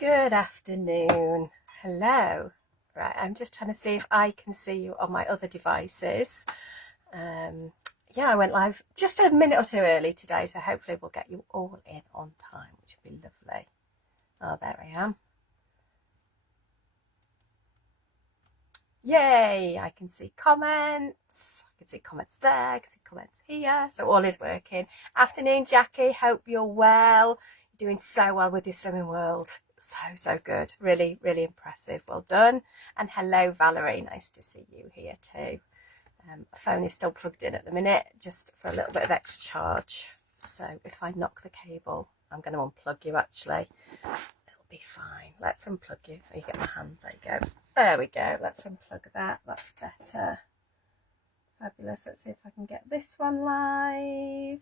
Good afternoon. Hello. Right, I'm just trying to see if I can see you on my other devices. Yeah, I went live just a minute or two early today, so hopefully we'll get you all in on time, which would be lovely. Oh, there I am. Yay, I can see comments. I can see comments there, I can see comments here. So all is working. Afternoon, Jackie. Hope you're well. You're doing so well with your swimming world. So good. Really, really impressive. Well done. And hello, Valerie. Nice to see you here too. Phone is still plugged in at the minute, just for a little bit of extra charge. So if I knock the cable, I'm going to unplug you actually. It'll be fine. Let's unplug you. Oh, you get my hand. There you go. There we go. Let's unplug that. That's better. Fabulous. Let's see if I can get this one live.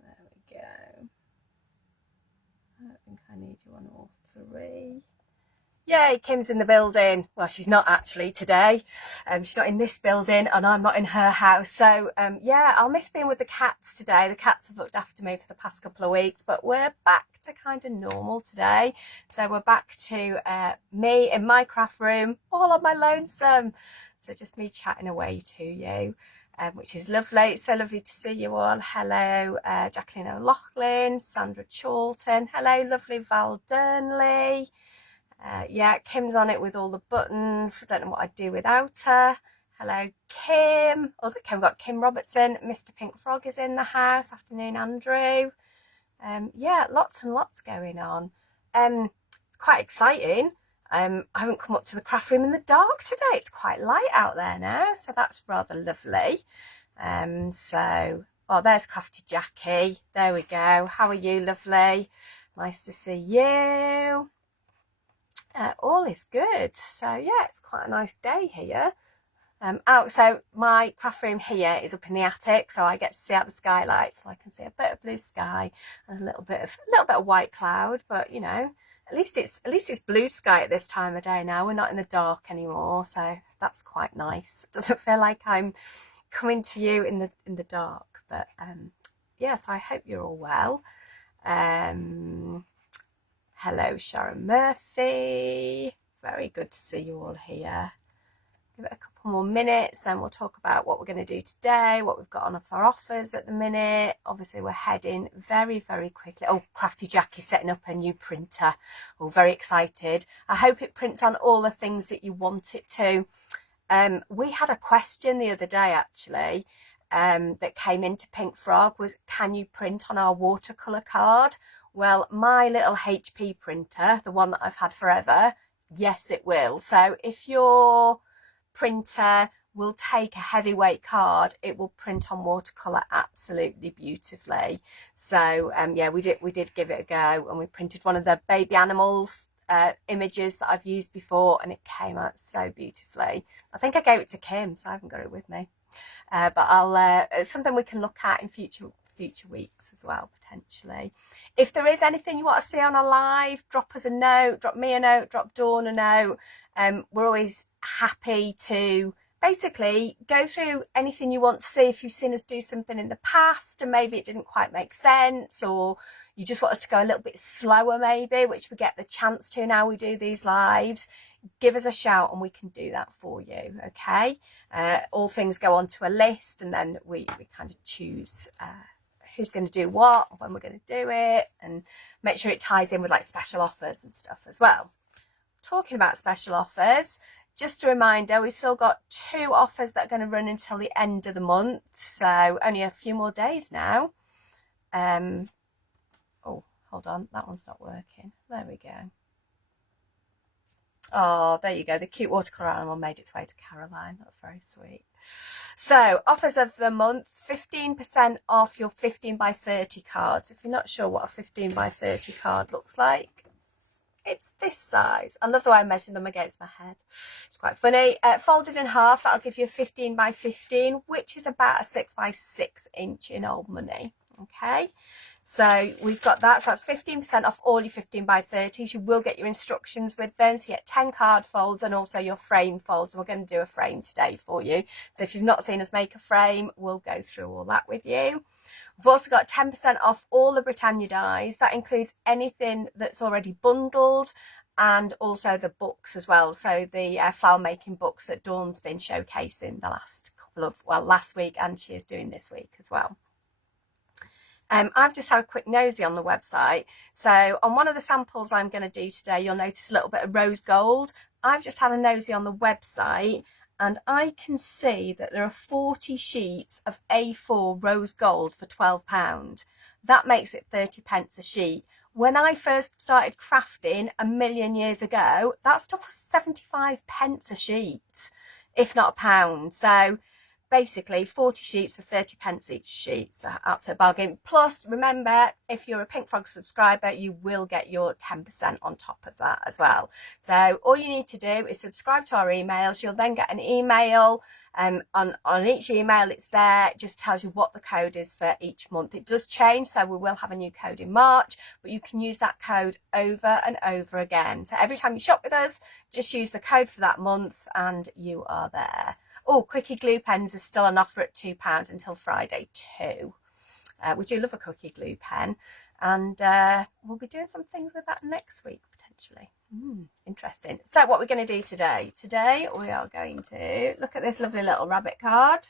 There we go. I don't think I need you on all three. Yay, Kim's in the building. Well, she's not actually today. She's not in this building and I'm not in her house. So yeah, I'll miss being with the cats today. The cats have looked after me for the past couple of weeks, but we're back to kind of normal today. So we're back to me in my craft room, all on my lonesome. So just me chatting away to you, which is lovely. It's so lovely to see you all. Hello, Jacqueline O'Loughlin, Sandra Charlton. Hello, lovely Val Durnley. Yeah, Kim's on it with all the buttons. I don't know what I'd do without her. Hello, Kim. Other Kim, we've got Kim Robertson. Mr. Pink Frog is in the house. Afternoon, Andrew. Yeah, lots and lots going on. It's quite exciting. I haven't come up to the craft room in the dark today. It's quite light out there now, so that's rather lovely. Oh, there's Crafty Jackie. There we go. How are you, lovely? Nice to see you. All is good. So yeah, it's quite a nice day here. So my craft room here is up in the attic, so I get to see out the skylight, so I can see a bit of blue sky and a little bit of white cloud. But you know, at least it's blue sky at this time of day now. We're not in the dark anymore, so that's quite nice. It doesn't feel like I'm coming to you in the dark. But yes, I hope you're all well. Hello, Sharon Murphy. Very good to see you all here. Give it a couple more minutes, then we'll talk about what we're going to do today, what we've got on for offers at the minute. Obviously, we're heading very, very quickly. Oh, Crafty Jackie's setting up a new printer. Oh, very excited. I hope it prints on all the things that you want it to. We had a question the other day, actually, that came into Pink Frog was, can you print on our watercolour card? Well, my little HP printer, the one that I've had forever, yes, it will. So if your printer will take a heavyweight card, it will print on watercolour absolutely beautifully. So yeah, we did give it a go, and we printed one of the baby animals images that I've used before, and it came out so beautifully. I think I gave it to Kim, so I haven't got it with me. But it's something we can look at in future weeks as well, potentially. If there is anything you want to see on a live, drop us a note, drop me a note, drop Dawn a note. We're always happy to basically go through anything you want to see. If you've seen us do something in the past and maybe it didn't quite make sense, or you just want us to go a little bit slower maybe, which we get the chance to now we do these lives, give us a shout and we can do that for you. Okay, all things go onto a list, and then we kind of choose who's going to do what, when we're going to do it, and make sure it ties in with like special offers and stuff as well. Talking about special offers, just a reminder, we've still got 2 offers that are going to run until the end of the month, so only a few more days now. Oh, hold on, that one's not working. There we go. Oh, there you go. The cute watercolour animal made its way to Caroline. That's very sweet. So, offers of the month, 15% off your 15 by 30 cards. If you're not sure what a 15 by 30 card looks like, it's this size. I love the way I measured them against my head. It's quite funny. Folded in half, that'll give you a 15 by 15, which is about a 6 by 6 inch in old money. Okay, so we've got that. So that's 15% off all your 15 by 30s. You will get your instructions with them. So you get 10 card folds and also your frame folds. And we're going to do a frame today for you. So if you've not seen us make a frame, we'll go through all that with you. We've also got 10% off all the Britannia dies. That includes anything that's already bundled and also the books as well. So the flower making books that Dawn's been showcasing the last week, and she is doing this week as well. I've just had a quick nosy on the website. So on one of the samples I'm going to do today, you'll notice a little bit of rose gold. I've just had a nosy on the website and I can see that there are 40 sheets of A4 rose gold for £12. That makes it 30p a sheet. When I first started crafting a million years ago, that stuff was 75p a sheet, if not a pound. So basically 40 sheets for 30p each sheet, so absolute bargain. Plus remember, if you're a Pink Frog subscriber, you will get your 10% on top of that as well. So all you need to do is subscribe to our emails. You'll then get an email, on each email it's there, it just tells you what the code is for each month. It does change, so we will have a new code in March, but you can use that code over and over again. So every time you shop with us, just use the code for that month and you are there. Oh, Quickie glue pens is still on offer at £2 until Friday too. We do love a Quickie glue pen, and we'll be doing some things with that next week potentially. Interesting. So what we're going to do today? Today we are going to look at this lovely little rabbit card.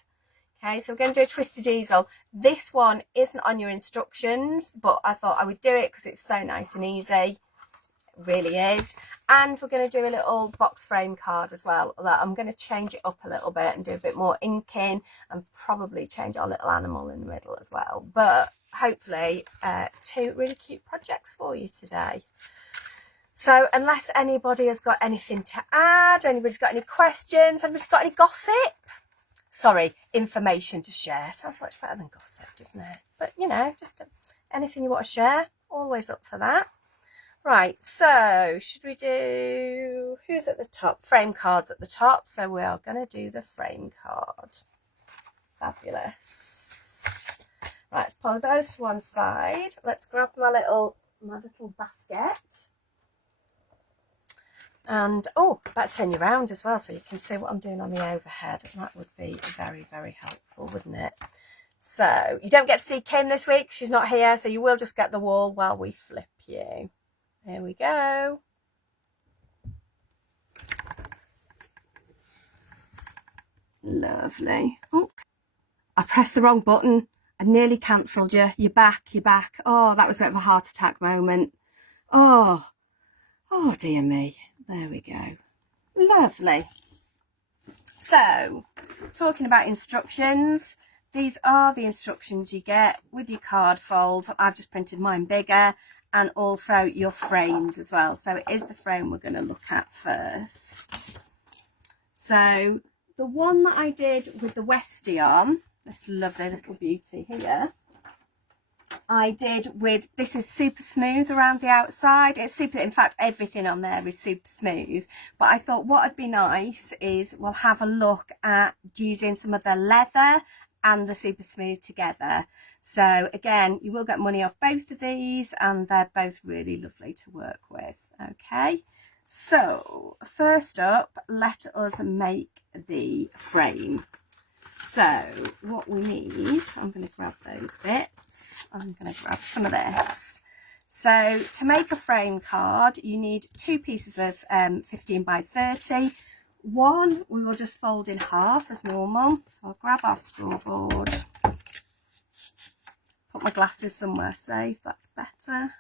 Okay, so we're going to do a twisted easel. This one isn't on your instructions, but I thought I would do it because it's so nice and easy. Really is. And we're going to do a little box frame card as well. I'm going to change it up a little bit and do a bit more inking and probably change our little animal in the middle as well. But hopefully 2 really cute projects for you today. So unless anybody has got anything to add, anybody's got any questions, anybody's got any gossip, sorry, information to share. Sounds much better than gossip, doesn't it? But you know, just anything you want to share, always up for that. Right, so should we do, who's at the top? Frame cards at the top. So we are going to do the frame card. Fabulous. Right, let's pull those to one side. Let's grab my little basket. And, oh, better turn you around as well so you can see what I'm doing on the overhead. That would be very, very helpful, wouldn't it? So you don't get to see Kim this week. She's not here, so you will just get the wall while we flip you. There we go. Lovely. Oops. I pressed the wrong button. I nearly cancelled you. You're back, you're back. Oh, that was a bit of a heart attack moment. Oh dear me. There we go. Lovely. So, talking about instructions, these are the instructions you get with your card folds. I've just printed mine bigger. And also your frames as well. So it is the frame we're going to look at first. So the one that I did with the Westie on, this lovely little beauty here, I did with, this is super smooth around the outside. It's super, in fact, everything on there is super smooth. But I thought what would be nice is we'll have a look at using some of the leather and the super smooth together. So again, you will get money off both of these and they're both really lovely to work with. Okay, so first up, let us make the frame. So what we need, I'm going to grab those bits, I'm going to grab some of this. So to make a frame card, you need 2 pieces of 15 by 30. One we will just fold in half as normal. So I'll grab our scoreboard, put my glasses somewhere safe, that's better.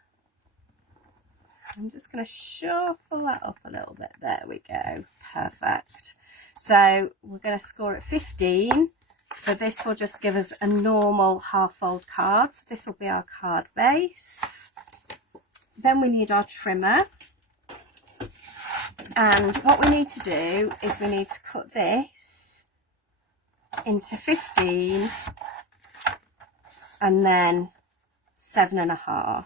I'm just going to shuffle that up a little bit. There we go. Perfect. So we're going to score at 15. So this will just give us a normal half fold card. So this will be our card base. Then we need our trimmer. And what we need to do is we need to cut this into 15 and then 7.5.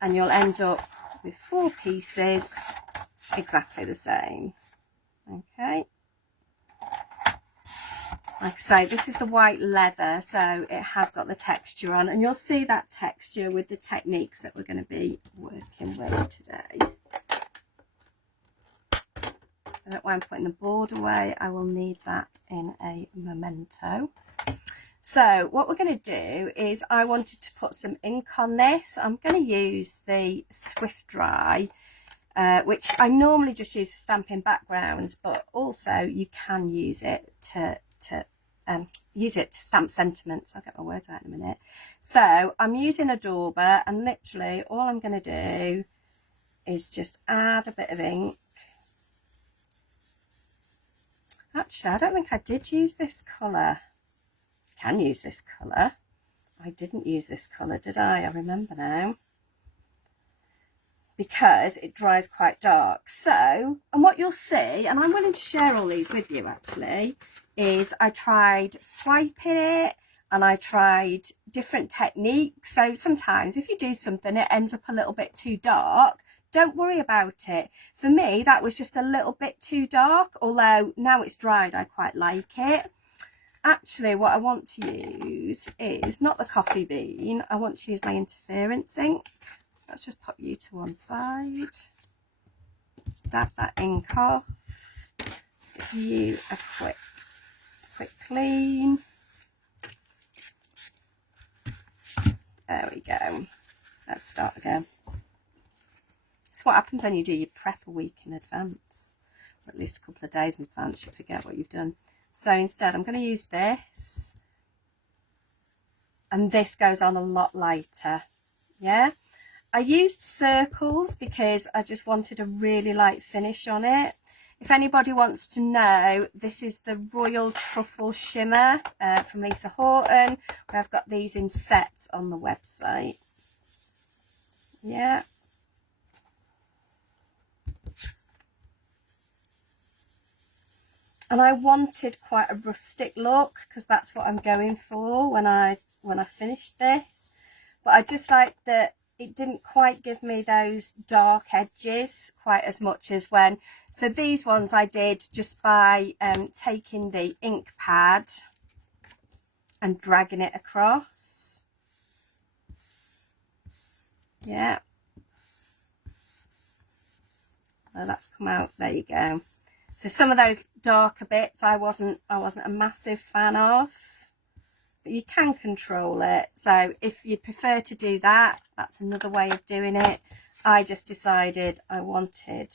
And you'll end up with 4 pieces exactly the same. Okay. Like I say, this is the white leather, so it has got the texture on, and you'll see that texture with the techniques that we're going to be working with today. I don't mind putting the board away. I will need that in a memento. So what we're going to do is I wanted to put some ink on this. I'm going to use the Swift Dry, which I normally just use for stamping backgrounds, but also you can use it to stamp sentiments. I'll get my words out in a minute. So I'm using a dauber, and literally all I'm going to do is just add a bit of ink. Actually, I don't think I did use this colour. I can use this colour. I didn't use this colour, did I? I remember now. Because it dries quite dark. So, and what you'll see, and I'm willing to share all these with you actually, is I tried swiping it and I tried different techniques. So sometimes if you do something, it ends up a little bit too dark. Don't worry about it. For me, that was just a little bit too dark, although now it's dried, I quite like it. Actually, what I want to use is not the coffee bean. I want to use my interference ink. Let's just pop you to one side. Dab that ink off. Give you a quick clean. There we go. Let's start again. It's what happens when you do your prep a week in advance, or at least a couple of days in advance. You forget what you've done. So instead, I'm going to use this, and this goes on a lot lighter. Yeah. I used circles because I just wanted a really light finish on it. If anybody wants to know, this is the Royal Truffle Shimmer from Lisa Horton. I've got these in sets on the website. Yeah. And I wanted quite a rustic look because that's what I'm going for when I finished this. But I just like that it didn't quite give me those dark edges quite as much as when. So these ones I did just by taking the ink pad and dragging it across. Yeah. Oh, that's come out. There you go. So some of those darker bits I wasn't a massive fan of, but you can control it. So if you prefer to do that, that's another way of doing it. I just decided I wanted,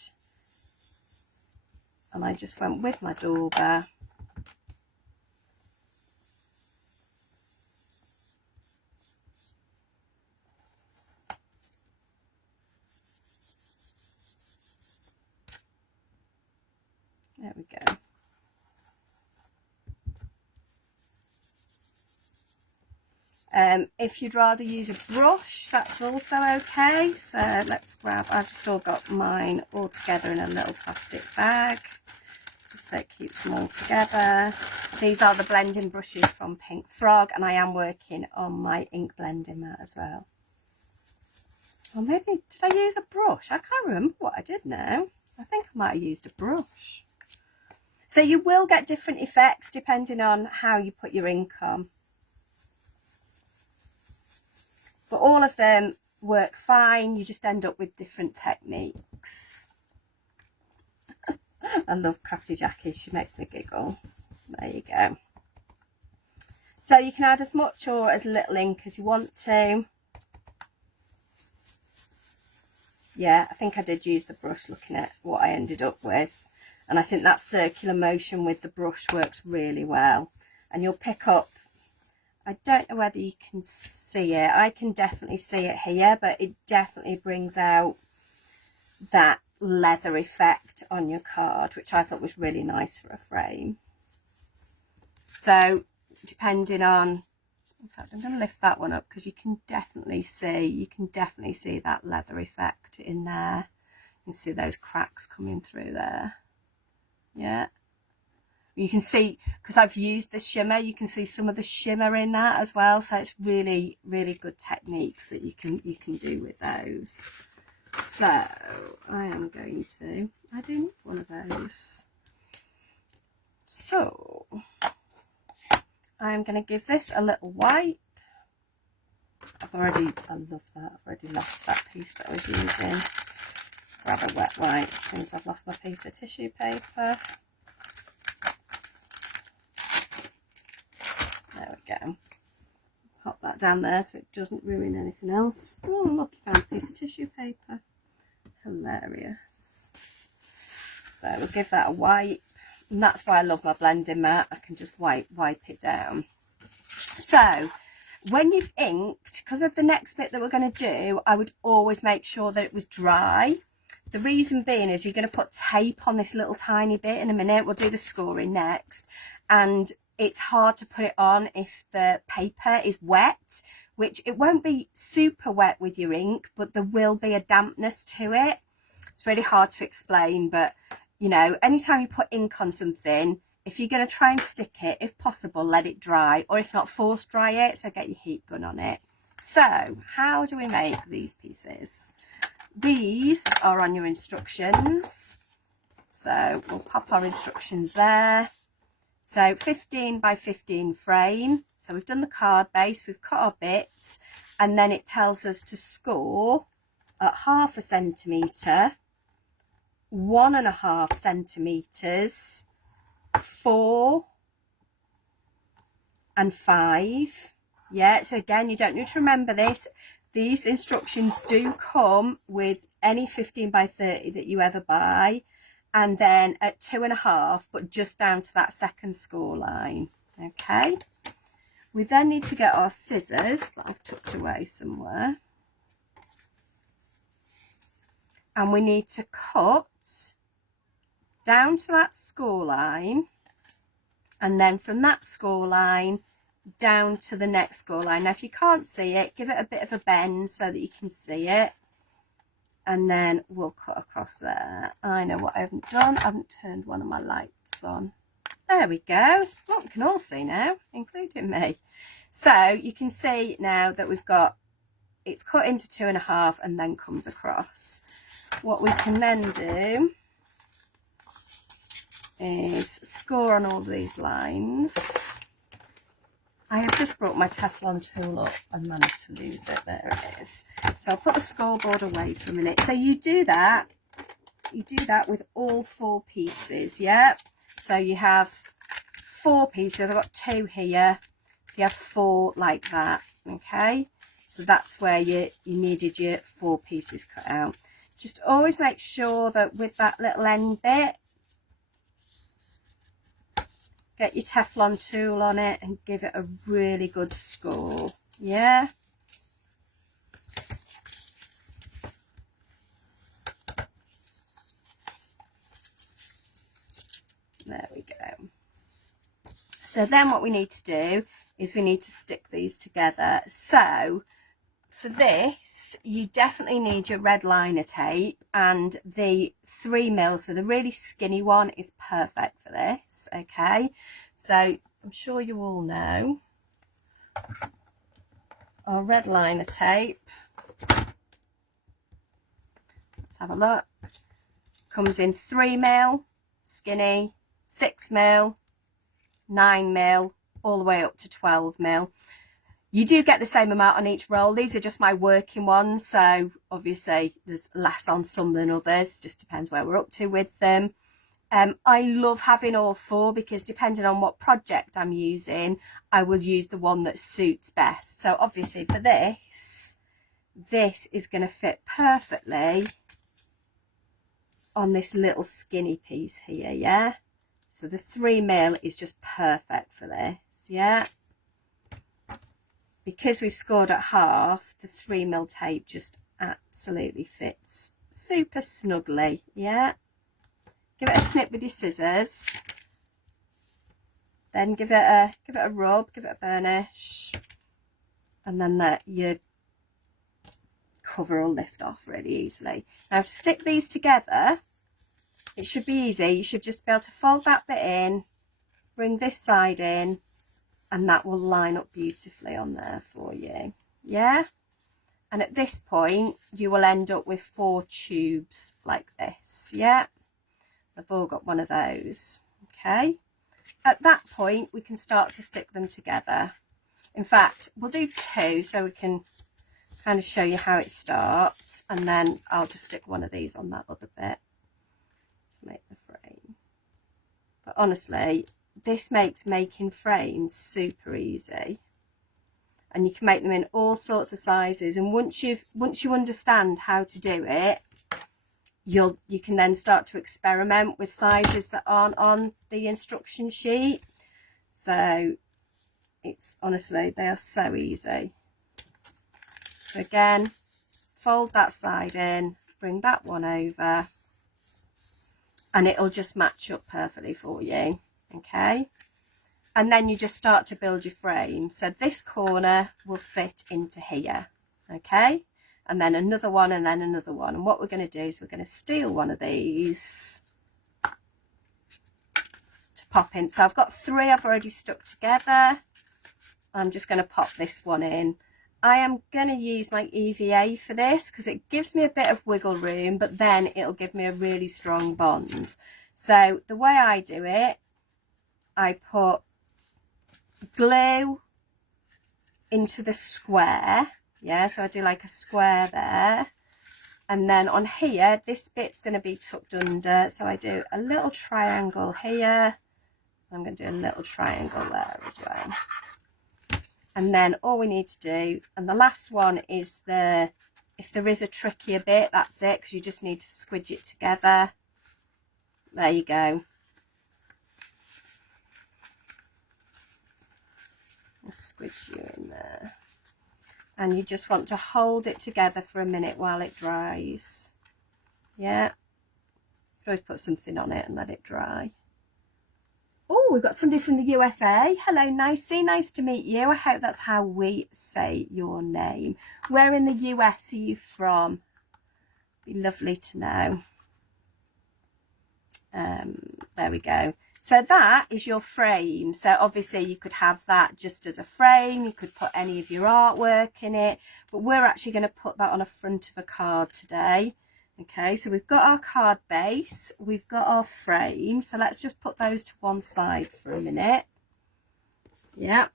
and I just went with my dauber. There we go. If you'd rather use a brush, that's also okay. So let's grab, I've just all got mine all together in a little plastic bag, just so it keeps them all together. These are the blending brushes from Pink Frog, and I am working on my ink blending mat as well. Or maybe, did I use a brush? I can't remember what I did now. I think I might have used a brush. So you will get different effects depending on how you put your ink on. But all of them work fine. You just end up with different techniques. I love Crafty Jackie. She makes me giggle. There you go. So you can add as much or as little ink as you want to. Yeah, I think I did use the brush looking at what I ended up with. And I think that circular motion with the brush works really well. And you'll pick up, I don't know whether you can see it. I can definitely see it here, but it definitely brings out that leather effect on your card, which I thought was really nice for a frame. So depending on, in fact, I'm going to lift that one up because you can definitely see that leather effect in there. You can see those cracks coming through there. Yeah. You can see, because I've used the shimmer, you can see some of the shimmer in that as well. So it's really, really good techniques that you can do with those. So I am going to, I do need one of those. So I'm going to give this a little wipe. I love that, I've already lost that piece that I was using. Let's grab a wet wipe since I've lost my piece of tissue paper. There we go. Pop that down there so it doesn't ruin anything else. Oh look, you found a piece of tissue paper. Hilarious. So we'll give that a wipe. And that's why I love my blending mat. I can just wipe it down. So when you've inked, because of the next bit that we're going to do, I would always make sure that it was dry. The reason being is you're going to put tape on this little tiny bit in a minute. We'll do the scoring next. And it's hard to put it on if the paper is wet, which it won't be super wet with your ink, but there will be a dampness to it. It's really hard to explain, but you know, anytime you put ink on something, if you're going to try and stick it, if possible, let it dry, or if not, force dry it, so get your heat gun on it. So how do we make these pieces? These are on your instructions, so we'll pop our instructions there. So 15 by 15 frame. So we've done the card base, we've cut our bits, and then it tells us to score at 1/2 centimetre, 1.5 centimetres, 4 and 5. Yeah, so again, you don't need to remember this. These instructions do come with any 15 by 30 that you ever buy, and then at 2.5, but just down to that second score line. Okay, we then need to get our scissors that I've tucked away somewhere, and we need to cut down to that score line, and then from that score line down to the next score line. Now if you can't see it, give it a bit of a bend so that you can see it, and then we'll cut across there. I know what I haven't done, I haven't turned one of my lights on. There we go. Well, we can all see now, including me. So you can see now that we've got, it's cut into 2.5 and then comes across. What we can then do is score on all these lines. I have just brought my Teflon tool up and managed to lose it. There it is. So I'll put the scoreboard away for a minute. So you do that with all 4 pieces, yeah? So you have 4 pieces. I've got 2 here. So you have 4 like that, okay? So that's where you needed your 4 pieces cut out. Just always make sure that with that little end bit, get your Teflon tool on it and give it a really good score, yeah? There we go. So then what we need to do is we need to stick these together. So for this, you definitely need your red liner tape, and the 3mm, so the really skinny one, is perfect for this, okay? So I'm sure you all know our red liner tape. Let's have a look. Comes in 3mm, skinny, 6mm, 9mm, all the way up to 12mm. You do get the same amount on each roll. These are just my working ones, so obviously there's less on some than others, just depends where we're up to with them. I love having all 4 because depending on what project I'm using, I will use the one that suits best. So obviously for this is going to fit perfectly on this little skinny piece here, yeah? So the 3mm is just perfect for this, yeah? Because we've scored at 1/2, the 3mm tape just absolutely fits super snugly, yeah? Give it a snip with your scissors, then give it a rub, give it a burnish, and then your cover will lift off really easily. Now to stick these together, it should be easy. You should just be able to fold that bit in, bring this side in, and that will line up beautifully on there for you, yeah? And at this point you will end up with 4 tubes like this, yeah? I've all got one of those, okay? at that point we can start to stick them together. In fact, we'll do 2 so we can kind of show you how it starts, and then I'll just stick one of these on that other bit to make the frame. But honestly, this makes making frames super easy, and you can make them in all sorts of sizes, and once you understand how to do it, you can then start to experiment with sizes that aren't on the instruction sheet. So it's honestly, they are so easy. So again, fold that side in, bring that one over, and it'll just match up perfectly for you. Okay, and then you just start to build your frame. So this corner will fit into here. Okay, and then another one, and then another one. And what we're going to do is we're going to steal one of these to pop in. So I've got 3 I've already stuck together. I'm just going to pop this one in. I am going to use my EVA for this because it gives me a bit of wiggle room, but then it'll give me a really strong bond. So the way I do it, I put glue into the square. Yeah, so I do like a square there, and then on here this bit's going to be tucked under, so I do a little triangle here. I'm going to do a little triangle there as well, and then all we need to do, and the last one is if there is a trickier bit, that's it, because you just need to squidge it together. There you go. I'll squidge you in there. And you just want to hold it together for a minute while it dries. Yeah. You can always put something on it and let it dry. Oh, we've got somebody from the USA. Hello, Nicey. Nice to meet you. I hope that's how we say your name. Where in the US are you from? Be lovely to know. There we go. So that is your frame. So obviously you could have that just as a frame. You could put any of your artwork in it, but we're actually going to put that on a front of a card today. Okay, so we've got our card base, we've got our frame. So let's just put those to one side for a minute. Yeah.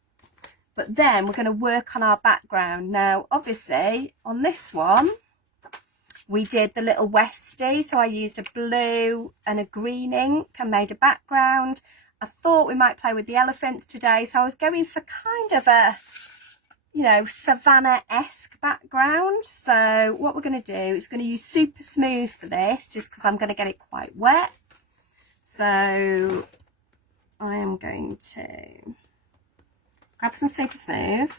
But then we're going to work on our background. Now, obviously on this one, we did the little Westie, so I used a blue and a green ink and made a background. I thought we might play with the elephants today, so I was going for kind of a, you know, savannah-esque background. So what we're going to do is going to use Super Smooth for this, just because I'm going to get it quite wet. So I am going to grab some Super Smooth.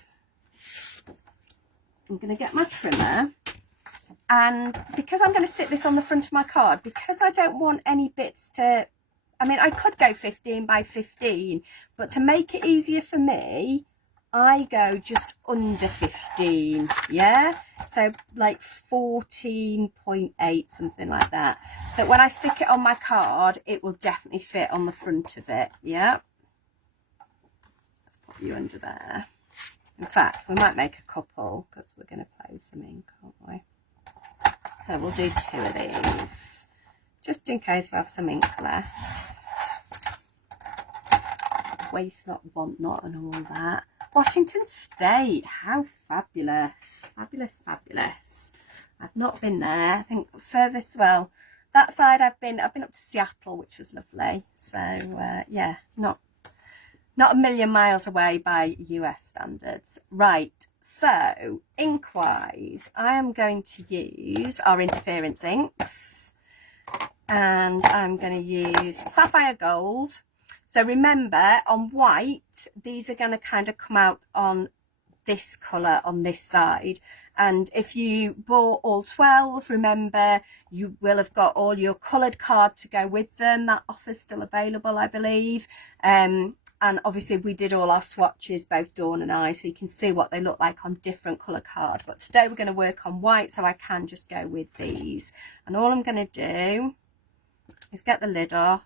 I'm going to get my trimmer. And because I'm going to sit this on the front of my card, because I don't want any bits to, I mean, I could go 15 by 15, but to make it easier for me, I go just under 15, yeah? So like 14.8, something like that. So that when I stick it on my card, it will definitely fit on the front of it, yeah? Let's put you under there. In fact, we might make a couple, because we're going to play some ink, aren't we? So we'll do 2 of these, just in case we have some ink left. Waste not, want not, and all that. Washington State, how fabulous. Fabulous, fabulous. I've not been there. I think furthest, well, that side I've been up to Seattle, which was lovely. So yeah, not a million miles away by US standards. Right. So, ink-wise, I am going to use our interference inks, and I'm going to use Sapphire Gold. So remember, on white, these are going to kind of come out on this colour on this side. And if you bought all 12, remember, you will have got all your coloured card to go with them. That offer's still available, I believe. And obviously we did all our swatches, both Dawn and I, so you can see what they look like on different colour card. But today we're going to work on white, so I can just go with these. And all I'm going to do is get the lid off,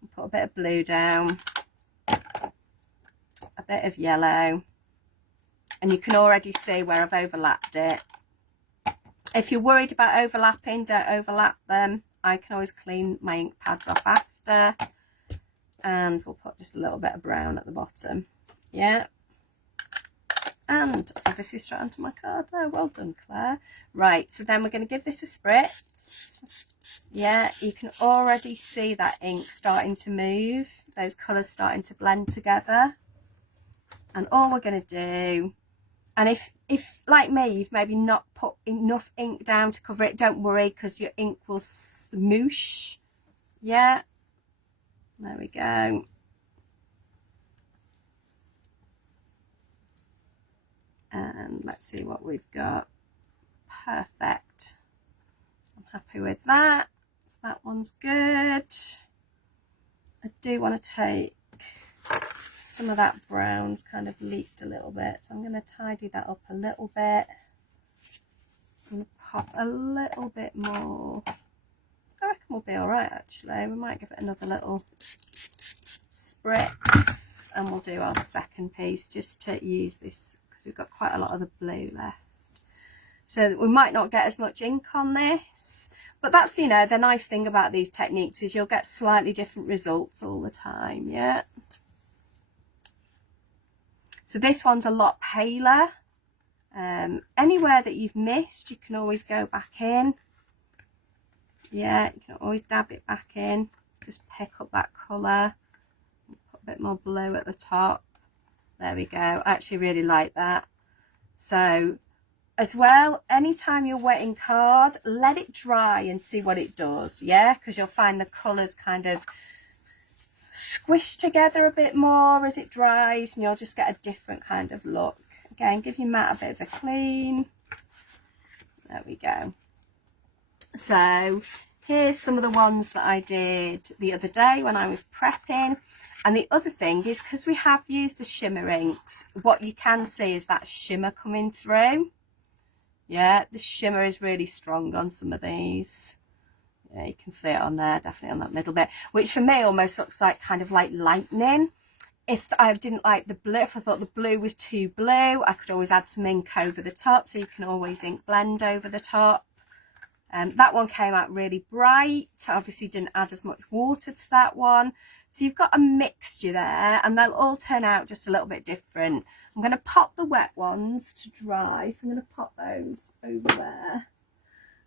and put a bit of blue down, a bit of yellow, and you can already see where I've overlapped it. If you're worried about overlapping, don't overlap them. I can always clean my ink pads off after. and we'll put just a little bit of brown at the bottom. Yeah. And obviously straight onto my card there. Well done, Claire. Right, so then we're going to give this a spritz. Yeah, you can already see that ink starting to move, those colours starting to blend together. And all we're going to do, and if like me, you've maybe not put enough ink down to cover it, don't worry, because your ink will smoosh. Yeah, there we go. And let's see what we've got. Perfect. I'm happy with that. So that one's good. I do want to take some of that brown's kind of leaked a little bit, so I'm going to tidy that up a little bit. I'm going to pop a little bit more. I reckon we'll be all right, actually. We might give it another little spritz, and we'll do our second piece just to use this, because we've got quite a lot of the blue left. So we might not get as much ink on this, but that's, you know, the nice thing about these techniques is you'll get slightly different results all the time. Yeah. So this one's a lot paler. Anywhere that you've missed, you can always go back in. Yeah, you can always dab it back in. Just pick up that colour. Put a bit more blue at the top. There we go. I actually really like that. So as well, anytime you're wetting card, let it dry and see what it does. Yeah, because you'll find the colours kind of squish together a bit more as it dries, and you'll just get a different kind of look. Again, give your mat a bit of a clean. There we go. So here's some of the ones that I did the other day when I was prepping. And the other thing is, because we have used the shimmer inks, what you can see is that shimmer coming through. Yeah, the shimmer is really strong on some of these. Yeah, you can see it on there, definitely on that middle bit, which for me almost looks like kind of like lightning. If I didn't like the blue, if I thought the blue was too blue, I could always add some ink over the top, so you can always ink blend over the top. That one came out really bright. Obviously didn't add as much water to that one. So you've got a mixture there, and they'll all turn out just a little bit different. I'm going to pop the wet ones to dry, so I'm going to pop those over there.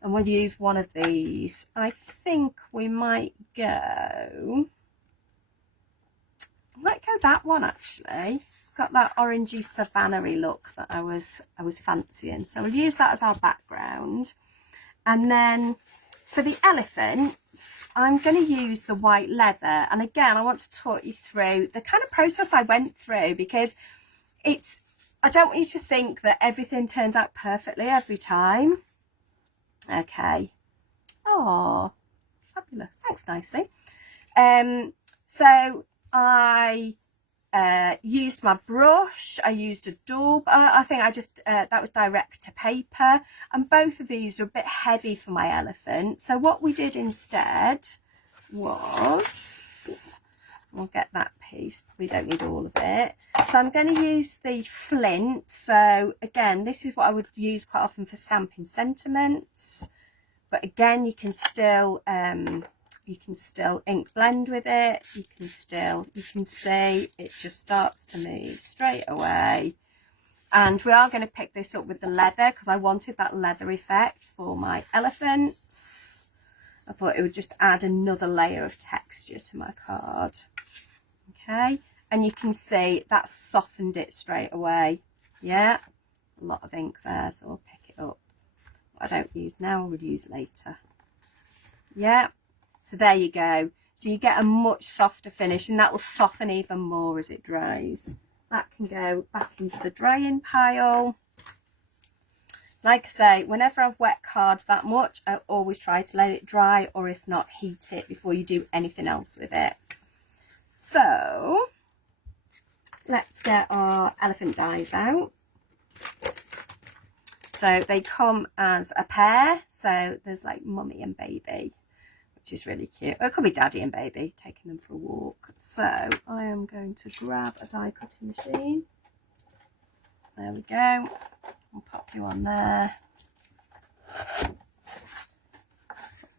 And we'll use one of these. I think we might go that one actually. It's got that orangey savannah-y look that I was fancying. So we'll use that as our background. And then for the elephants, I'm going to use the white leather. And again, I want to talk you through the kind of process I went through, because I don't want you to think that everything turns out perfectly every time. Okay. Oh, fabulous. Thanks, Nicey. So I used my brush. I used a daub. I think I just that was direct to paper, and both of these are a bit heavy for my elephant. So what we did instead was, we'll get that piece, we don't need all of it. So I'm going to use the flint. So again, this is what I would use quite often for stamping sentiments, but again, you can still ink blend with it. You can see it just starts to move straight away. And we are going to pick this up with the leather, because I wanted that leather effect for my elephants. I thought it would just add another layer of texture to my card. Okay, and you can see that softened it straight away. Yeah, a lot of ink there, so I'll pick it up. What I don't use now, I would use later. Yeah. So there you go. So you get a much softer finish, and that will soften even more as it dries. That can go back into the drying pile. Like I say, whenever I've wet card that much, I always try to let it dry, or if not, heat it before you do anything else with it. So let's get our elephant dies out. So they come as a pair. So there's like mummy and baby, which is really cute. Or it could be daddy and baby taking them for a walk. So I am going to grab a die cutting machine. There we go. I'll pop you on there. Pop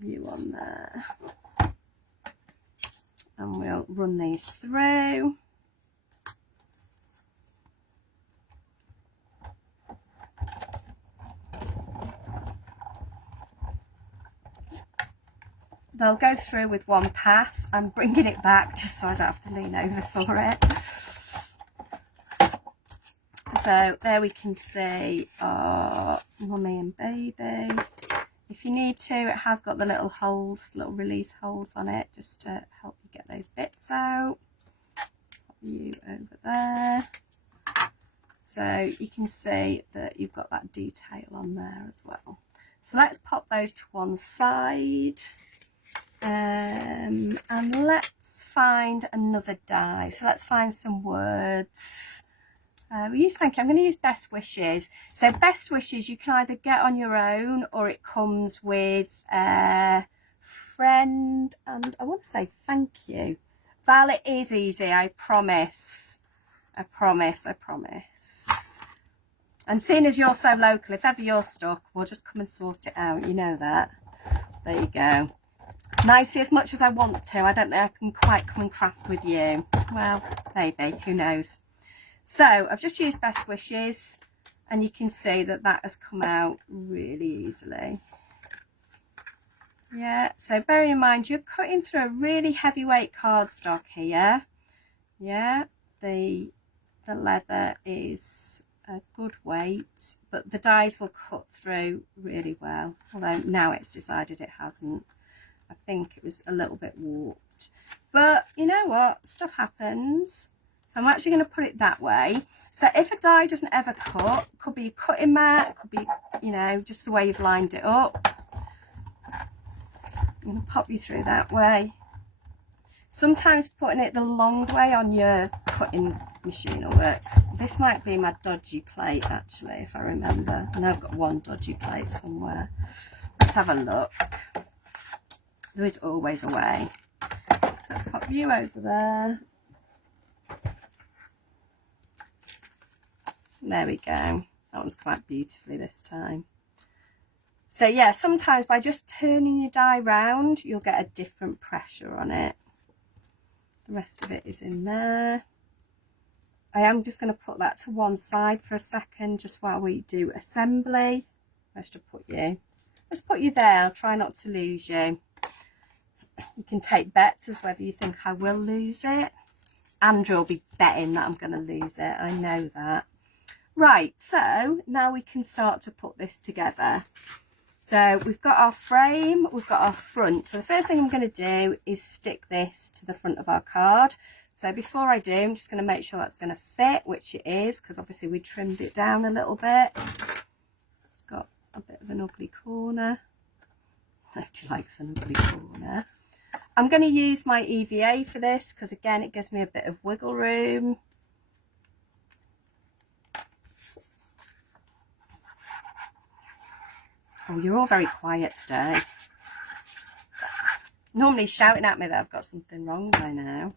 you on there. and we'll run these through. They'll go through with one pass. I'm bringing it back just so I don't have to lean over for it. So there we can see our mummy and baby. If you need to, it has got the little holes, little release holes on it, just to help you get those bits out. Pop you over there. So you can see that you've got that detail on there as well. So let's pop those to one side. And let's find another die. So let's find some words. We use thank you. I'm going to use best wishes. So best wishes you can either get on your own, or it comes with a friend. And I want to say thank you. Val, it is easy. I promise. I promise. I promise. And seeing as you're so local, if ever you're stuck, we'll just come and sort it out. You know that. There you go. Nicely as much as I want to, I don't think I can quite come and craft with you. Well, maybe, who knows. So I've just used best wishes, and you can see that that has come out really easily. Yeah, so bearing in mind you're cutting through a really heavyweight cardstock here. Yeah, the leather is a good weight, but the dies will cut through really well, although now it's decided it hasn't. I think it was a little bit warped, but you know what, stuff happens. So I'm actually going to put it that way. So if a die doesn't ever cut, could be a cutting mat, could be, you know, just the way you've lined it up. I'm going to pop you through that way. Sometimes putting it the long way on your cutting machine will work. This might be my dodgy plate actually, if I remember. I know I've got one dodgy plate somewhere. Let's have a look. There is always a way. So let's pop you over there. There we go. That one's quite beautifully this time. So yeah, sometimes by just turning your die round, you'll get a different pressure on it. The rest of it is in there. I am just going to put that to one side for a second, just while we do assembly. Where should I put you? Let's put you there. I'll try not to lose you. You can take bets as whether you think I will lose it. Andrew will be betting that I'm going to lose it. I know that. Right, so now we can start to put this together. So we've got our frame, we've got our front. So the first thing I'm going to do is stick this to the front of our card. So before I do, I'm just going to make sure that's going to fit, which it is, because obviously we trimmed it down a little bit. It's got a bit of an ugly corner. Nobody likes an ugly corner. I'm going to use my EVA for this, because again, it gives me a bit of wiggle room. Oh, you're all very quiet today. Normally shouting at me that I've got something wrong by now.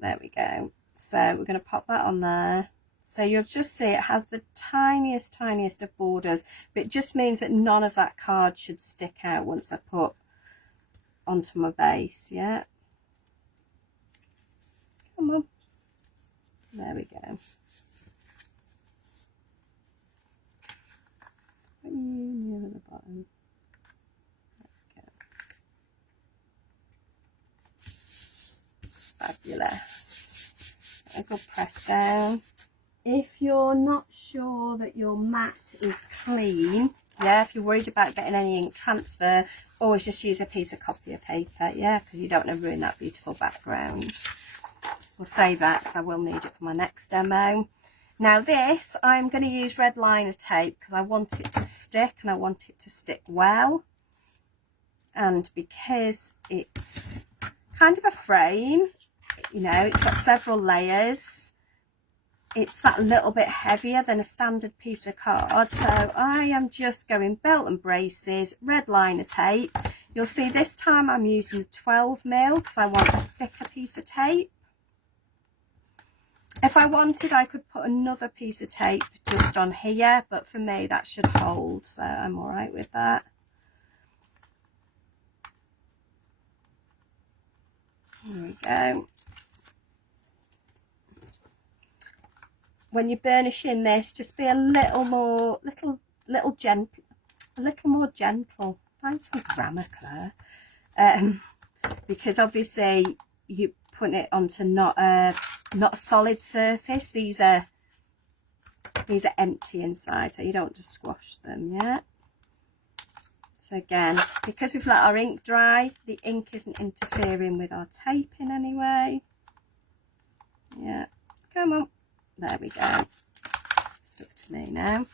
There we go. So we're going to pop that on there. So you'll just see it has the tiniest of borders, but it just means that none of that card should stick out once I put onto my base. Yeah. Come on. There we go. Put you near the bottom. There we go. Fabulous. A good press down. If you're not sure that your mat is clean, yeah, if you're worried about getting any ink transfer, always just use a piece of copy of paper, yeah, because you don't want to ruin that beautiful background. We'll save that because I will need it for my next demo. Now this, I'm going to use red liner tape because I want it to stick, and I want it to stick well. And because it's kind of a frame, you know, it's got several layers, it's that little bit heavier than a standard piece of card. So I am just going belt and braces, red liner tape. You'll see this time I'm using 12mm because I want a thicker piece of tape. If I wanted, I could put another piece of tape just on here, but for me that should hold, so I'm all right with that. There we go. When you're burnishing this, just be a little more, gentle, a little more gentle. Find some grammar, Claire. Because obviously you put it onto not a solid surface. These are empty inside, so you don't just squash them. Yeah. So again, because we've let our ink dry, the ink isn't interfering with our taping anyway. Yeah, come on. There we go. Stuck to me now.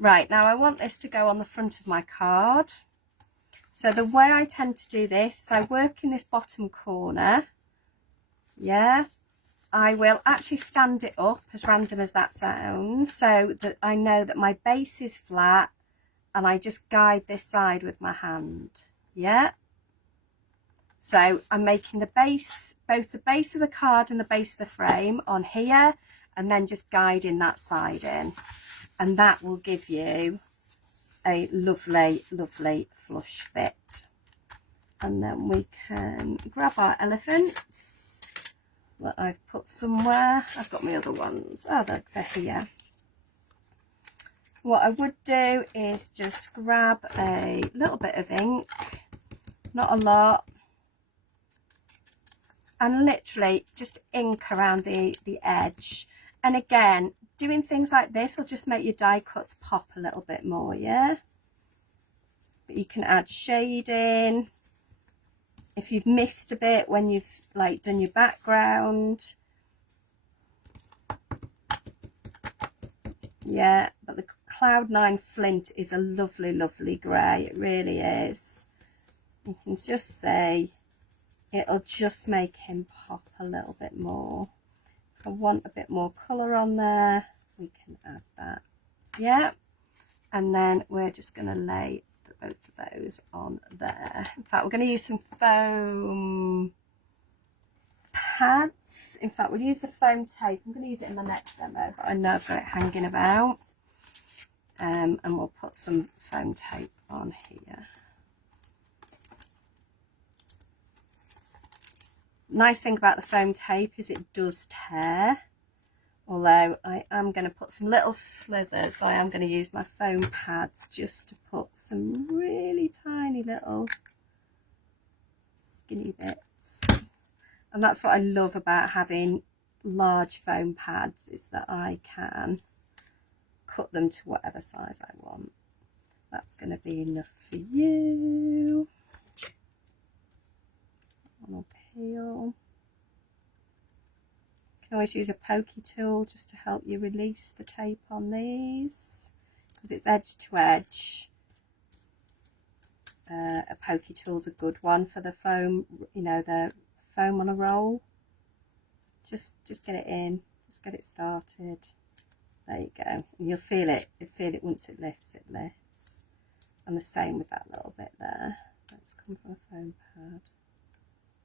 Right, now I want this to go on the front of my card. So the way I tend to do this is I work in this bottom corner. Yeah. I will actually stand it up, as random as that sounds, so that I know that my base is flat, and I just guide this side with my hand. Yeah. So I'm making the base, both the base of the card and the base of the frame on here, and then just guiding that side in. And that will give you a lovely, lovely flush fit. And then we can grab our elephants that I've put somewhere. I've got my other ones. Oh, they're here. What I would do is just grab a little bit of ink, not a lot, and literally just ink around the edge. And again, doing things like this will just make your die cuts pop a little bit more, yeah? But you can add shading. If you've missed a bit when you've like done your background. Yeah, but the Cloud9 Flint is a lovely, lovely grey. It really is. You can just see it'll just make him pop a little bit more. If I want a bit more colour on there, we can add that. Yeah, and then we're just going to lay both of those on there. In fact, we're going to use some foam pads. In fact, we'll use the foam tape. I'm going to use it in my next demo, but I know I've got it hanging about. And we'll put some foam tape on here. Nice thing about the foam tape is it does tear, although I am going to put some little slithers, so I am going to use my foam pads just to put some really tiny little skinny bits. And that's what I love about having large foam pads, is that I can cut them to whatever size I want. That's going to be enough for you. One up here. You can always use a pokey tool just to help you release the tape on these, because it's edge to edge. A pokey tool's a good one for the foam, you know, the foam on a roll. Just get it in, just get it started. There you go. And you'll feel it. You'll feel it once it lifts, it lifts. And the same with that little bit there. Let's come from a foam pad.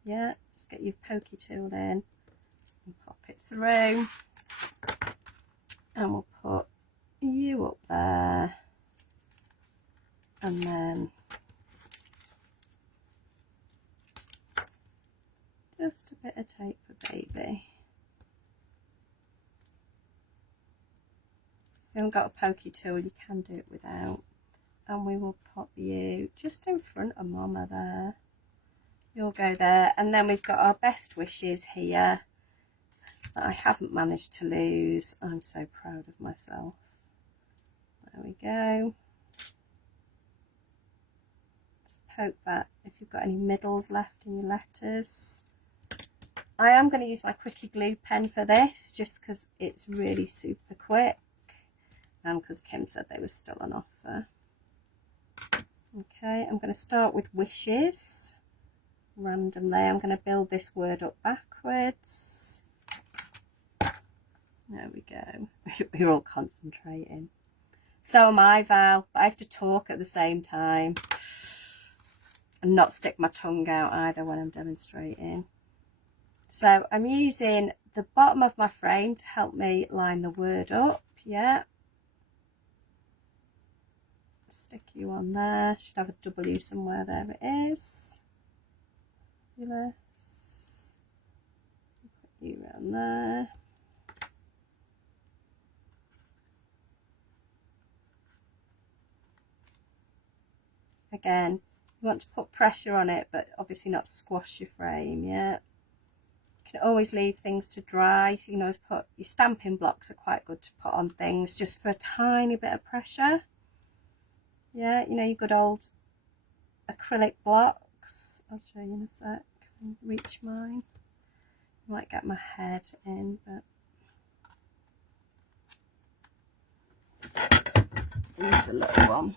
Yeah, just get your pokey tool in and pop it through. And we'll put you up there. And then just a bit of tape for baby. If you haven't got a pokey tool, you can do it without. And we will pop you just in front of Mama there. You'll go there. And then we've got our best wishes here that I haven't managed to lose. I'm so proud of myself. There we go. Just poke that if you've got any middles left in your letters. I am going to use my Quickie glue pen for this, just because it's really super quick. And because Kim said they were still on offer. Okay, I'm going to start with wishes. Randomly, I'm going to build this word up backwards. There we go. You're all concentrating. So am I, Val, but I have to talk at the same time. And not stick my tongue out either when I'm demonstrating. So I'm using the bottom of my frame to help me line the word up. Yeah. Stick you on there. Should have a W somewhere. There it is. Fabulous. you around there. Again, you want to put pressure on it, but obviously not squash your frame. Yeah, you can always leave things to dry. You can always put your stamping blocks are quite good to put on things just for a tiny bit of pressure. Yeah, you know, your good old acrylic blocks. I'll show you in a sec. Reach mine. I might get my head in, but use the little one.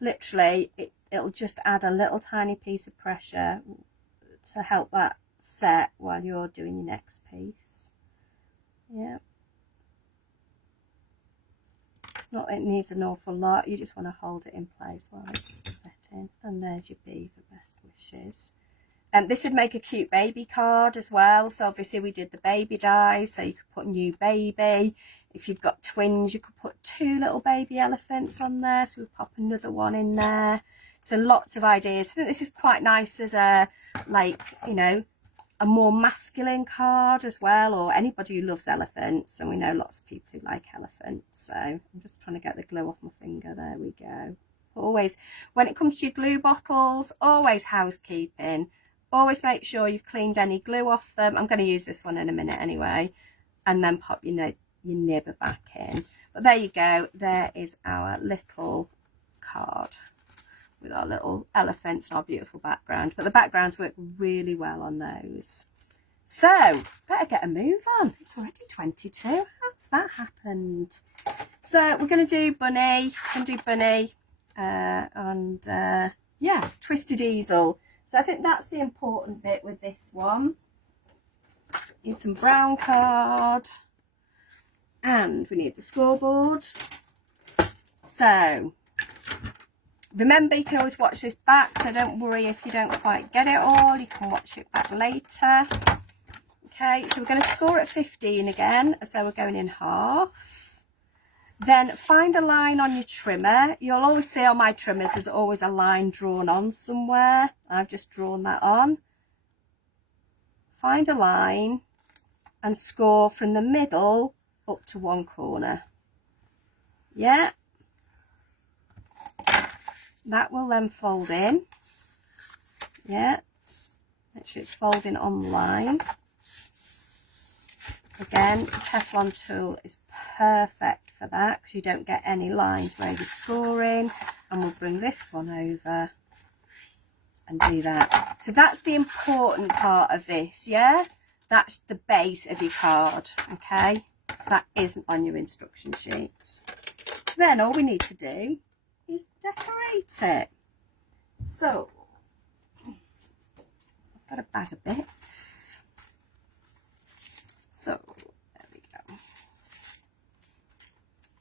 Literally, it'll just add a little tiny piece of pressure to help that set while you're doing your next piece. Yeah. It's not, it needs an awful lot. You just want to hold it in place while it's setting. And there's your B for best wishes. This would make a cute baby card as well. So obviously we did the baby dies, so you could put new baby. If you've got twins, you could put 2 little baby elephants on there. So we pop another one in there. So lots of ideas. I think this is quite nice as a, like, you know, a more masculine card as well, or anybody who loves elephants. And we know lots of people who like elephants. So I'm just trying to get the glue off my finger. There we go. Always, when it comes to your glue bottles, always housekeeping. Always make sure you've cleaned any glue off them. I'm going to use this one in a minute anyway. And then pop your nib back in. But there you go. There is our little card with our little elephants and our beautiful background. But the backgrounds work really well on those. So, better get a move on. It's already 22. How's that happened? So, we're going to do bunny. We're going to do bunny. Yeah, twisted easel. So I think that's the important bit with this one. Need some brown card. And we need the scoreboard. So remember, you can always watch this back, so don't worry if you don't quite get it all. You can watch it back later. Okay, so we're going to score at 15 again, so we're going in half. Then find a line on your trimmer. You'll always see on my trimmers there's always a line drawn on somewhere. I've just drawn that on. Find a line and score from the middle up to one corner. Yeah. That will then fold in. Yeah. Make sure it's folding on the line. Again, the Teflon tool is perfect for that because you don't get any lines where you're scoring. And we'll bring this one over and do that. So that's the important part of this, yeah? That's the base of your card, okay? So that isn't on your instruction sheet. So then all we need to do is decorate it. So, I've got a bag of bits. So, there we go.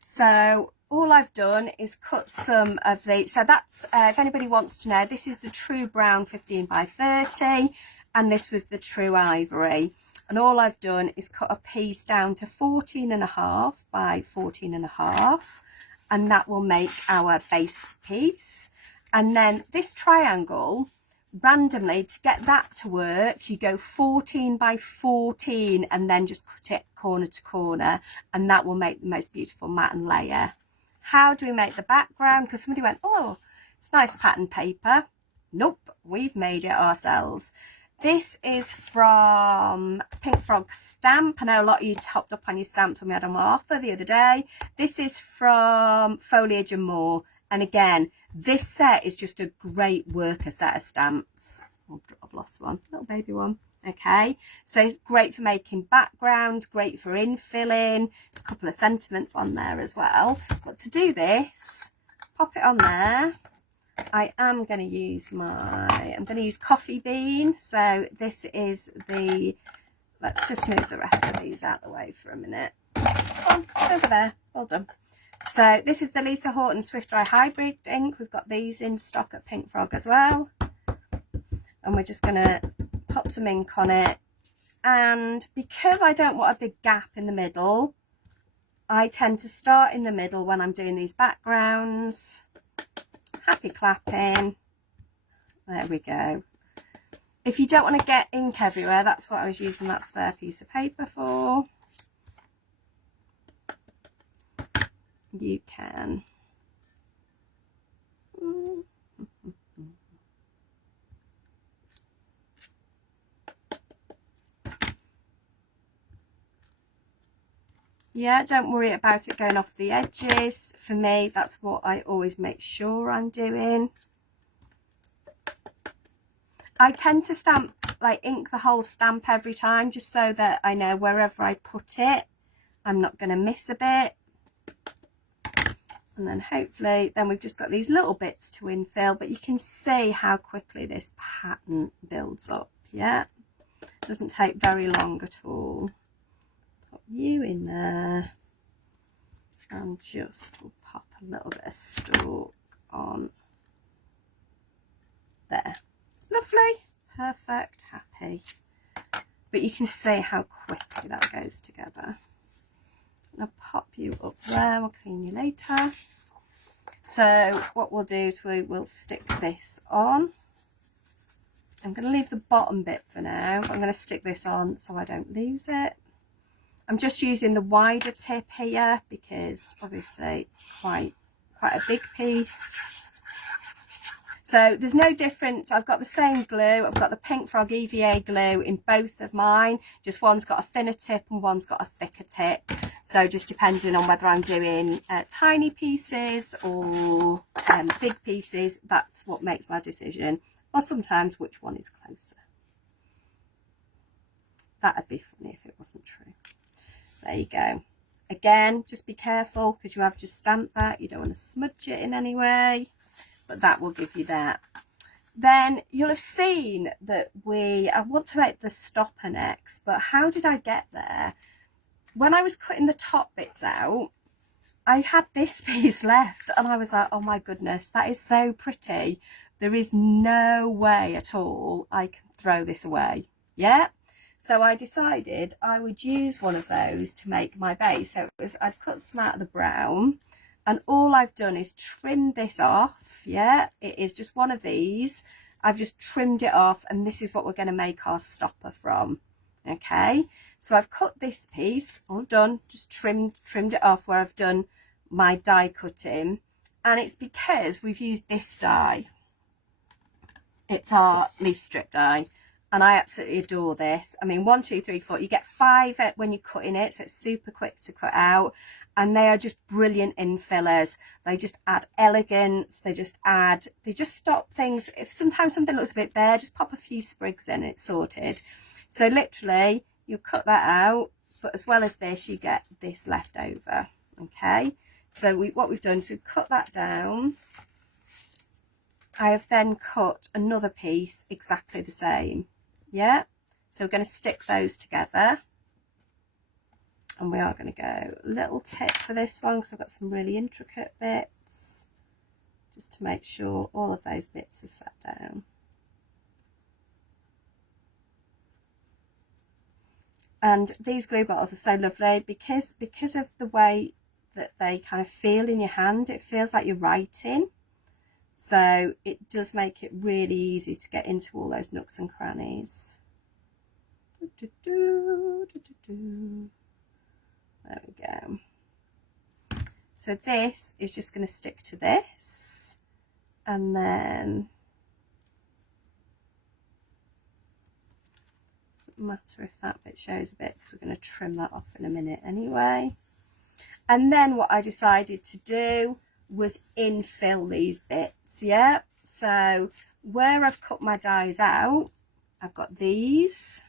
So, all I've done is cut some of the, so that's, if anybody wants to know, this is the true brown 15 by 30, and this was the true ivory. And all I've done is cut a piece down to 14.5 by 14.5, and that will make our base piece. And then this triangle, randomly, to get that to work, you go 14 by 14 and then just cut it corner to corner, and that will make the most beautiful matten layer. How do we make the background? Because somebody went, oh, it's nice pattern paper. Nope, we've made it ourselves. This is from Pink Frog Stamp. I know a lot of you topped up on your stamps when we had them on offer the other day. This is from Foliage and More. And again, this set is just a great worker set of stamps. Oh, I've lost one, little baby one. Okay, so it's great for making backgrounds, great for infilling, a couple of sentiments on there as well. But to do this, pop it on there. I am going to use I'm going to use Coffee Bean. So this is the, let's just move the rest of these out of the way for a minute. Oh, over there, well done. So this is the Lisa Horton Swift Dry Hybrid ink. We've got these in stock at Pink Frog as well. And we're just going to pop some ink on it. And because I don't want a big gap in the middle, I tend to start in the middle when I'm doing these backgrounds. Happy clapping. There we go. If you don't want to get ink everywhere, that's what I was using that spare piece of paper for. You can. Yeah, don't worry about it going off the edges. For me, that's what I always make sure I'm doing. I tend to stamp, like ink the whole stamp every time, just so that I know wherever I put it, I'm not going to miss a bit. And then hopefully, then we've just got these little bits to infill, but you can see how quickly this pattern builds up. Yeah, doesn't take very long at all. Put you in there, and just we'll pop a little bit of stalk on there. Lovely, perfect, happy. But you can see how quickly that goes together. I'll pop you up there, we'll clean you later. So what we'll do is we will stick this on. I'm going to leave the bottom bit for now, but I'm going to stick this on so I don't lose it. I'm just using the wider tip here because obviously it's quite a big piece. So there's no difference. I've got the same glue. I've got the Pink Frog EVA glue in both of mine. Just one's got a thinner tip and one's got a thicker tip. So just depending on whether I'm doing tiny pieces or big pieces, that's what makes my decision. Or sometimes which one is closer. That'd be funny if it wasn't true. There you go. Again, just be careful because you have just stamped that. You don't want to smudge it in any way. But that will give you that. Then you'll have seen that I want to make the stopper next, but how did I get there? When I was cutting the top bits out, I had this piece left and I was like, oh my goodness, that is so pretty. There is no way at all I can throw this away. Yeah. So I decided I would use one of those to make my base. So I'd cut some out of the brown. And all I've done is trimmed this off. Yeah, it is just one of these. I've just trimmed it off and this is what we're going to make our stopper from. Okay, so I've cut this piece, all done, just trimmed it off where I've done my die cutting. And it's because we've used this die. It's our leaf strip die. And I absolutely adore this. I mean, 1, 2, 3, 4, you get 5 when you're cutting it, so it's super quick to cut out. And they are just brilliant infillers. They just add elegance. They just stop things. If sometimes something looks a bit bare, just pop a few sprigs in and it's sorted. So literally, you cut that out, but as well as this, you get this left over. Okay, so what we've done is we've cut that down. I have then cut another piece exactly the same. Yeah, so we're going to stick those together. And we are going to go little tip for this one because I've got some really intricate bits. Just to make sure all of those bits are set down. And these glue bottles are so lovely because of the way that they kind of feel in your hand. It feels like you're writing. So it does make it really easy to get into all those nooks and crannies. There we go. So this is just going to stick to this, and then doesn't matter if that bit shows a bit because we're going to trim that off in a minute anyway. And then what I decided to do was infill these bits. Yeah, so where I've cut my dies out, I've got these.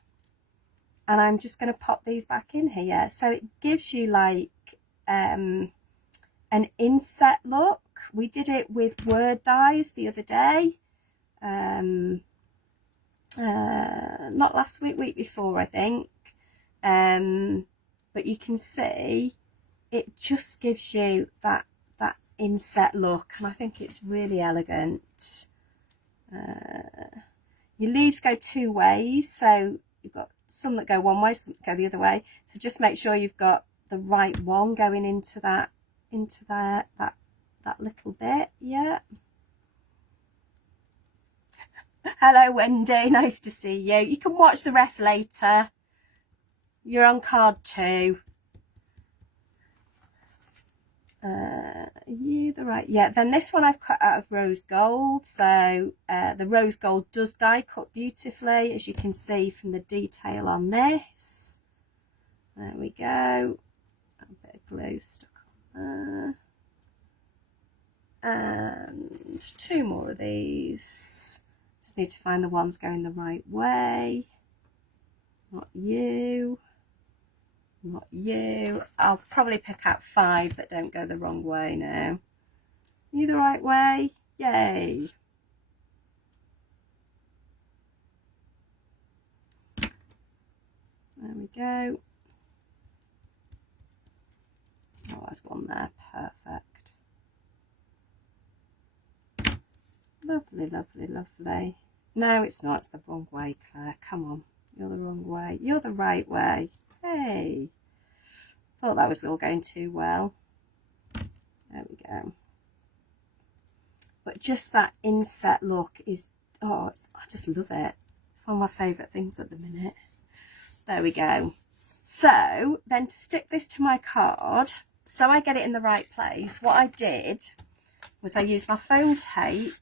And I'm just going to pop these back in here. So it gives you like an inset look. We did it with word dies the other day. Not last week, week before, I think. But you can see it just gives you that inset look. And I think it's really elegant. Your leaves go 2 ways. So you've got some that go one way, some that go the other way. So just make sure you've got the right one going into that little bit. Yeah. Hello, Wendy. Nice to see you. You can watch the rest later. You're on card 2. You the right? Yeah. Then this one I've cut out of rose gold. So the rose gold does die cut beautifully, as you can see from the detail on this. There we go. A bit of glue stuck on there. And 2 more of these. Just need to find the ones going the right way. Not you. Not you. I'll probably pick out 5 that don't go the wrong way now. You the right way? Yay. There we go. Oh, there's one there. Perfect. Lovely, lovely, lovely. No, it's not. It's the wrong way, Claire. Come on. You're the wrong way. You're the right way. Hey. Thought that was all going too well. There we go. But just that inset look is, oh, I just love it. It's one of my favourite things at the minute. There we go. So then to stick this to my card, so I get it in the right place, what I did was I used my foam tape.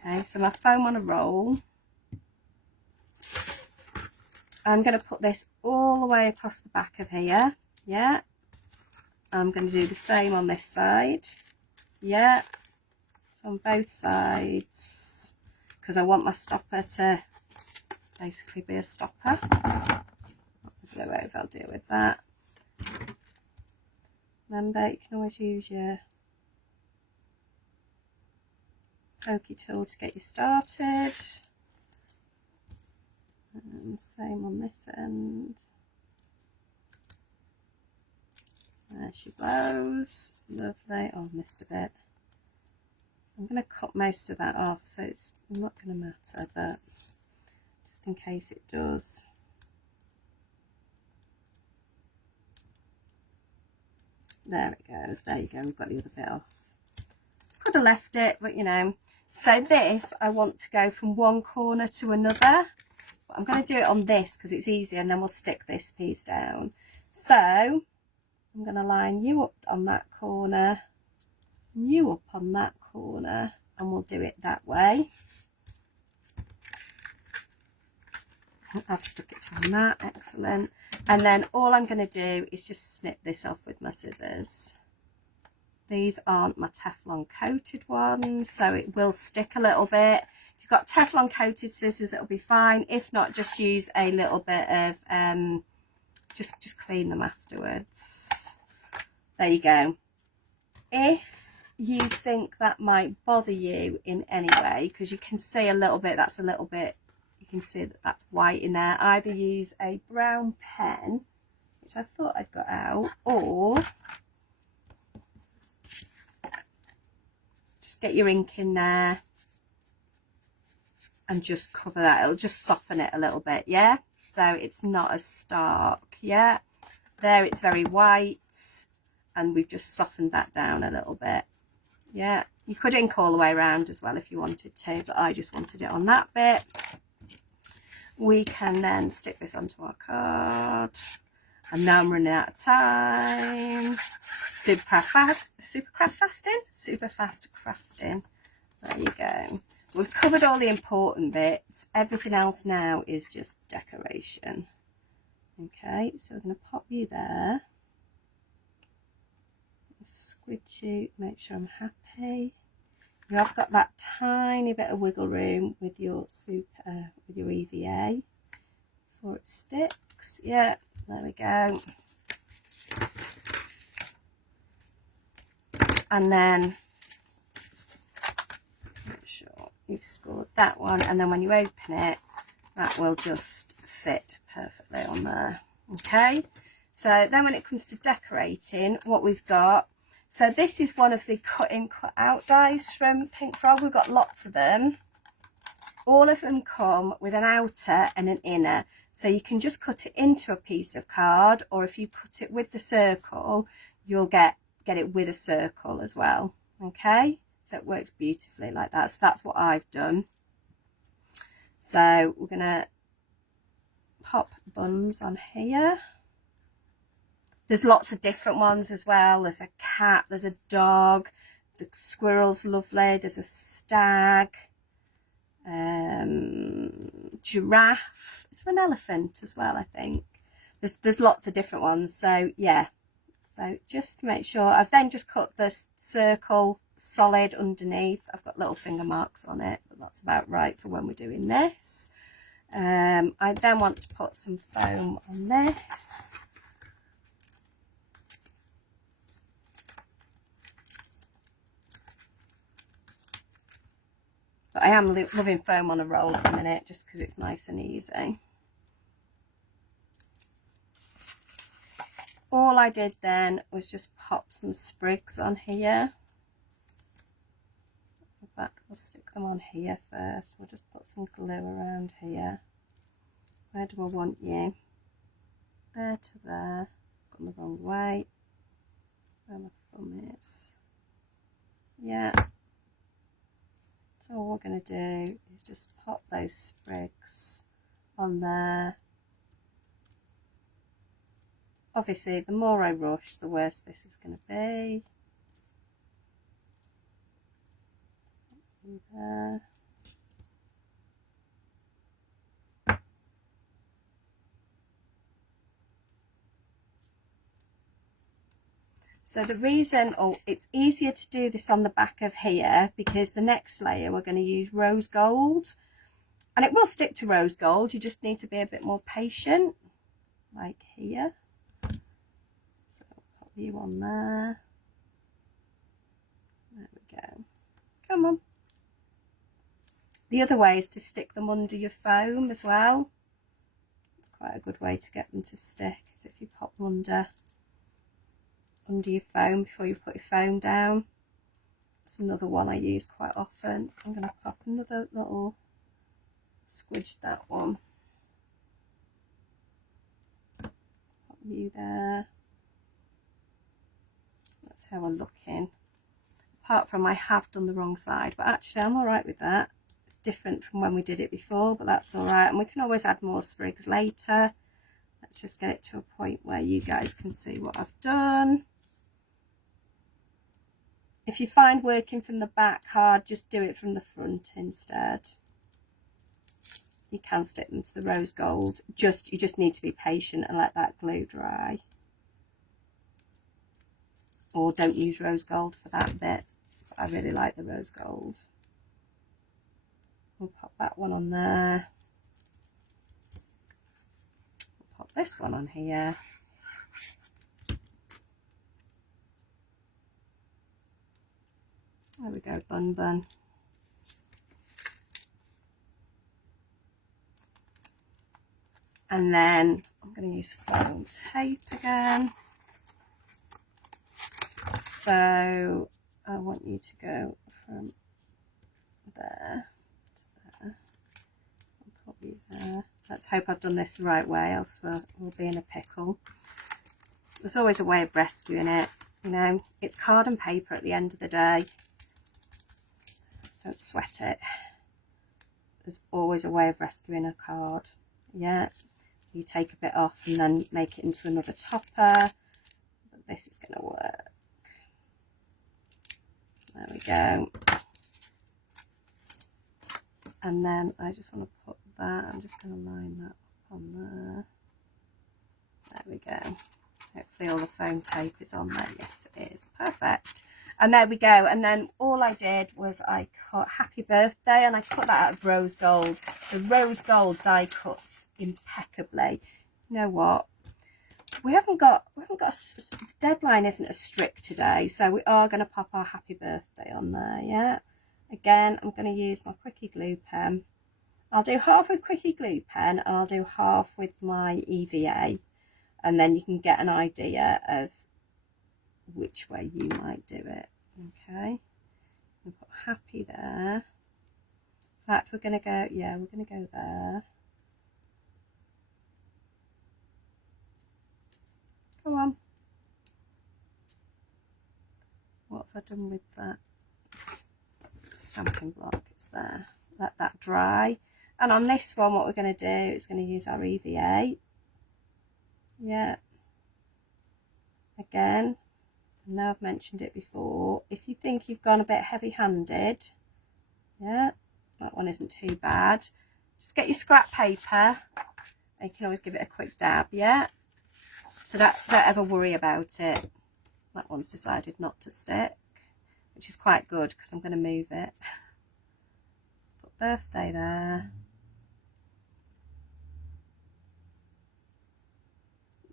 Okay, so my foam on a roll. I'm going to put this all the way across the back of here. Yeah. I'm going to do the same on this side. Yeah. So on both sides, because I want my stopper to basically be a stopper. Glue over, I'll deal with that. Remember, you can always use your pokey tool to get you started. And same on this end. There she goes. Lovely. Oh, missed a bit. I'm going to cut most of that off, so it's not going to matter, but just in case it does. There it goes. There you go. We've got the other bit off. Could have left it, but you know. So this, I want to go from one corner to another. But I'm going to do it on this because it's easy, and then we'll stick this piece down. So I'm going to line you up on that corner, you up on that corner, and we'll do it that way. I've stuck it on that, excellent. And then all I'm going to do is just snip this off with my scissors. These aren't my Teflon coated ones, so it will stick a little bit. If you've got Teflon coated scissors, it'll be fine. If not, just use a little bit of, just clean them afterwards. There you go. If you think that might bother you in any way, because you can see a little bit, that's a little bit, you can see that that's white in there, either use a brown pen, which I thought I'd got out, or just get your ink in there and just cover that. It'll just soften it a little bit, yeah? So it's not as stark, yeah? There it's very white, and we've just softened that down a little bit, yeah? You could ink all the way around as well if you wanted to, but I just wanted it on that bit. We can then stick this onto our card. And now I'm running out of time. Super fast crafting. There you go. We've covered all the important bits. Everything else now is just decoration. Okay, so we're going to pop you there. Squidge you, make sure I'm happy. You have got that tiny bit of wiggle room with your EVA before it sticks. Yeah, there we go. And then make sure you've scored that one, and then when you open it, that will just fit perfectly on there. Okay, so then when it comes to decorating, what we've got, so this is one of the cut in cut out dies from Pink Frog. We've got lots of them. All of them come with an outer and an inner, so you can just cut it into a piece of card, or if you cut it with the circle, you'll get it with a circle as well. Okay, so it works beautifully like that. So that's what I've done. So we're going to pop buns on here. There's lots of different ones as well. There's a cat, there's a dog, the squirrel's lovely, there's a stag, giraffe. It's for an elephant as well, I think. There's lots of different ones. So yeah, so just make sure. I've then just cut the circle solid underneath. I've got little finger marks on it, but that's about right for when we're doing this. I then want to put some foam on this. But I am loving foam on a roll at the minute, just because it's nice and easy. All I did then was just pop some sprigs on here. In fact, we'll stick them on here first. We'll just put some glue around here. Where do I want you? There to there. Gone the wrong way. Where my thumb is. Yeah. So all we're going to do is just pop those sprigs on there. Obviously, the more I rush, the worse this is going to be. There. So the reason, it's easier to do this on the back of here, because the next layer we're going to use rose gold, and it will stick to rose gold. You just need to be a bit more patient, like here. So I'll pop you on there. There we go. Come on. The other way is to stick them under your foam as well. It's quite a good way to get them to stick, is if you pop them under your foam before you put your foam down. It's another one I use quite often. I'm going to pop another little squidge, that one. Pop you there. That's how I'm looking. Apart from I have done the wrong side, but actually I'm alright with that. It's different from when we did it before, but that's alright. And we can always add more sprigs later. Let's just get it to a point where you guys can see what I've done. If you find working from the back hard, just do it from the front instead. You can stick them to the rose gold. You just need to be patient and let that glue dry. Or don't use rose gold for that bit. But I really like the rose gold. We'll pop that one on there. We'll pop this one on here. There we go, bun bun. And then I'm going to use foam tape again. So I want you to go from there to there. I'll put you there. Let's hope I've done this the right way, else we'll be in a pickle. There's always a way of rescuing it. You know, it's card and paper at the end of the day. Don't sweat it. There's always a way of rescuing a card. Yeah, you take a bit off and then make it into another topper. But this is going to work. There we go. And then I just want to put that. I'm just going to line that up on there. There we go. Hopefully all the foam tape is on there. Yes, it is. Perfect. And there we go. And then all I did was I cut Happy Birthday, and I cut that out of rose gold. The rose gold die cuts impeccably. You know what? We haven't got a deadline isn't as strict today, so we are going to pop our Happy Birthday on there. Yeah. Again, I'm going to use my Quickie glue pen. I'll do half with Quickie glue pen, and I'll do half with my EVA. And then you can get an idea of which way you might do it. Okay, we'll put Happy there. In fact, we're going to go, yeah, we're going to go there. Go on. What have I done with that stamping block? It's there. Let that dry. And on this one, what we're going to do is going to use our EVA. Yeah. Again, I know I've mentioned it before. If you think you've gone a bit heavy-handed, yeah, that one isn't too bad. Just get your scrap paper. And you can always give it a quick dab, yeah? So don't ever worry about it. That one's decided not to stick, which is quite good because I'm going to move it. Put birthday there.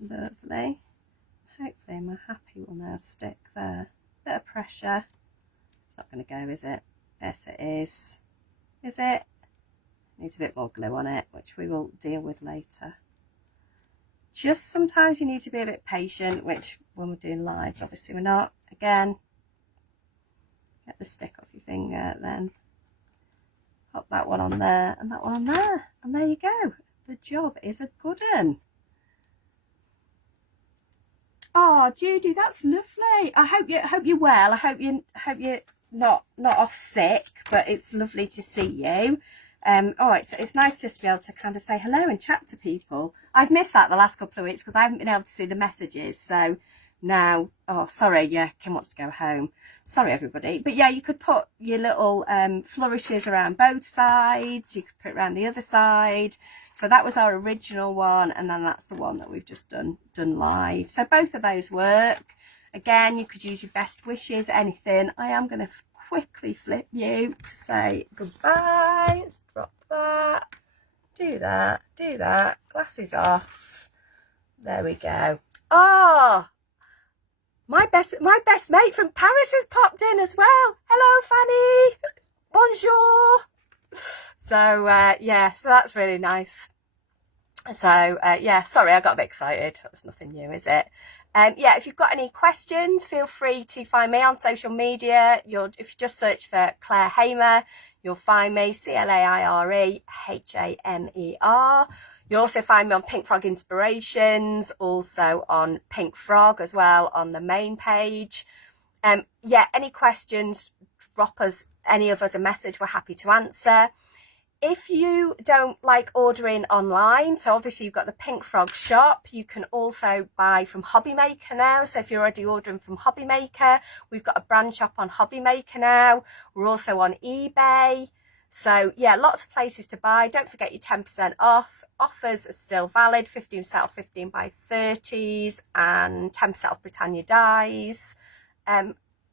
Lovely. Hopefully my happy will now stick there. Bit of pressure. It's not going to go, is it? Yes, it is. Is it? Needs a bit more glue on it, which we will deal with later. Just sometimes you need to be a bit patient, which when we're doing lives, obviously we're not. Again, get the stick off your finger, then pop that one on there and that one on there, and there you go. The job is a good one. Oh, Judy, that's lovely. I hope you're well. I hope you're not off sick, but it's lovely to see you. It's nice just to be able to kind of say hello and chat to people. I've missed that the last couple of weeks because I haven't been able to see the messages. So now, oh, sorry, yeah, Kim wants to go home. Sorry, everybody. But yeah, you could put your little flourishes around both sides. You could put it around the other side. So that was our original one, and then that's the one that we've just done live. So both of those work. Again, you could use your best wishes, anything. I am going to quickly flip you to say goodbye. Let's drop that. Do that. Do that. Glasses off. There we go. Oh, my best mate from Paris has popped in as well. Hello, Fanny. Bonjour. So yeah, so that's really nice. So yeah, sorry, I got a bit excited. That was nothing new, is it? Yeah, if you've got any questions, feel free to find me on social media. If you just search for Claire Hamer, you'll find me, ClaireHamer. You'll also find me on Pink Frog Inspirations, also on Pink Frog as well on the main page. Yeah, any questions, drop us, any of us, a message. We're happy to answer. If you don't like ordering online, so obviously you've got the Pink Frog shop. You can also buy from Hobby Maker now. So if you're already ordering from Hobby Maker, we've got a brand shop on Hobby Maker now. We're also on eBay. So yeah, lots of places to buy. Don't forget your 10% off. Offers are still valid, 15% off 15 by 30s and 10% off Britannia Dies.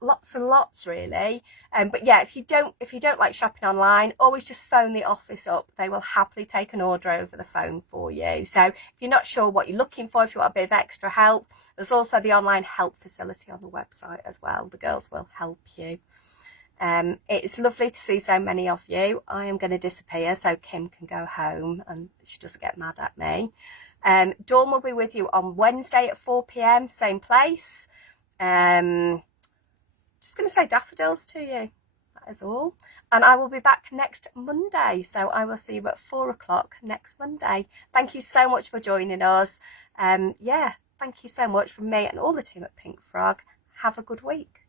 Lots and lots really. But yeah, if you don't like shopping online, always just phone the office up. They will happily take an order over the phone for you. So if you're not sure what you're looking for, if you want a bit of extra help, there's also the online help facility on the website as well. The girls will help you. It's lovely to see so many of you. I am going to disappear so Kim can go home and she doesn't get mad at me. Dawn will be with you on Wednesday at 4 p.m, same place. Just going to say daffodils to you. That is all. And I will be back next Monday. So I will see you at 4 o'clock next Monday. Thank you so much for joining us. Yeah, thank you so much from me and all the team at Pink Frog. Have a good week.